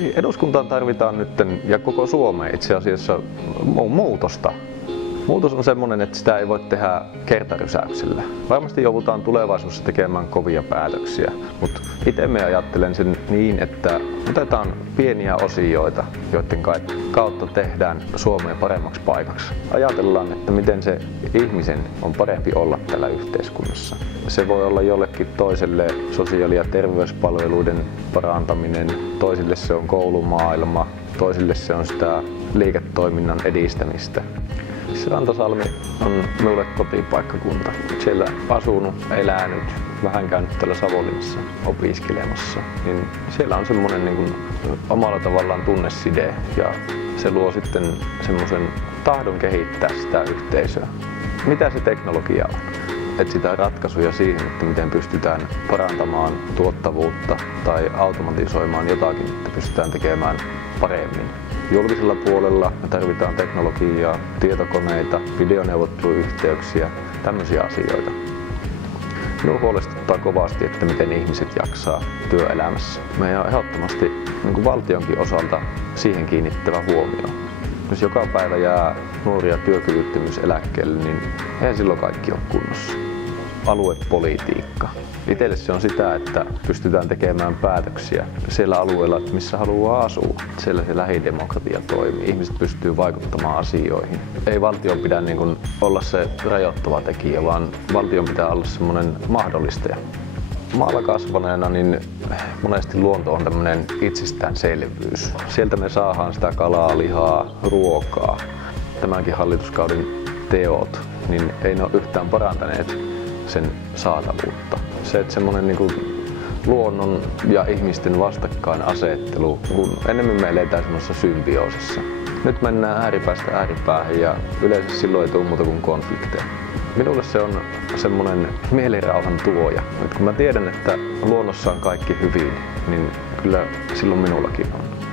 Eduskuntaan tarvitaan nyt ja koko Suomeen itse asiassa muutosta. Muutos on semmoinen, että sitä ei voi tehdä kertarysäyksellä. Varmasti joudutaan tulevaisuudessa tekemään kovia päätöksiä, mutta itse me ajattelen sen niin, että otetaan pieniä osioita, joiden kautta tehdään Suomea paremmaksi paikaksi. Ajatellaan, että miten se ihmisen on parempi olla täällä yhteiskunnassa. Se voi olla jollekin toiselle sosiaali- ja terveyspalveluiden parantaminen, toisille se on koulumaailma, toisille se on sitä liiketoiminnan edistämistä. Rantasalmi on minulle kotipaikkakunta. Siellä asunut, elänyt, vähän käynyt täällä Savonlinnassa opiskelemassa. Niin siellä on semmoinen niin kuin omalla tavallaan tunneside ja se luo sitten semmoisen tahdon kehittää sitä yhteisöä. Mitä se teknologia on? Etsitään ratkaisuja siihen, että miten pystytään parantamaan tuottavuutta tai automatisoimaan jotakin, että pystytään tekemään paremmin. Julkisella puolella me tarvitaan teknologiaa, tietokoneita, videoneuvotteluyhteyksiä, tämmöisiä asioita. Minua huolestuttaa kovasti, että miten ihmiset jaksaa työelämässä. Meidän on ehdottomasti niin valtionkin osalta siihen kiinnittävä huomio. Jos joka päivä jää nuoria työkyvyttömyyseläkkeelle, niin eihän silloin kaikki ole kunnossa. Aluepolitiikka. Itselle se on sitä, että pystytään tekemään päätöksiä siellä alueella, missä haluaa asua. Siellä se lähidemokratia toimii. Ihmiset pystyy vaikuttamaan asioihin. Ei valtion pidä olla se rajoittava tekijä, vaan valtion pitää olla semmoinen mahdollistaja. Maalla kasvaneena niin monesti luonto on tämmöinen itsestäänselvyys. Sieltä me saadaan sitä kalaa, lihaa, ruokaa. Tämänkin hallituskauden teot, niin ei ne ole yhtään parantaneet sen saatavuutta. Se, että semmoinen luonnon ja ihmisten vastakkainasettelu, kun enemmän me eletään semmoisessa symbioosissa. Nyt mennään ääripäästä ääripäähän ja yleensä silloin ei tule muuta kuin konflikteja. Minulle se on semmoinen mielirauhan tuoja. Nyt kun mä tiedän, että luonnossa on kaikki hyvin, niin kyllä silloin minullakin on.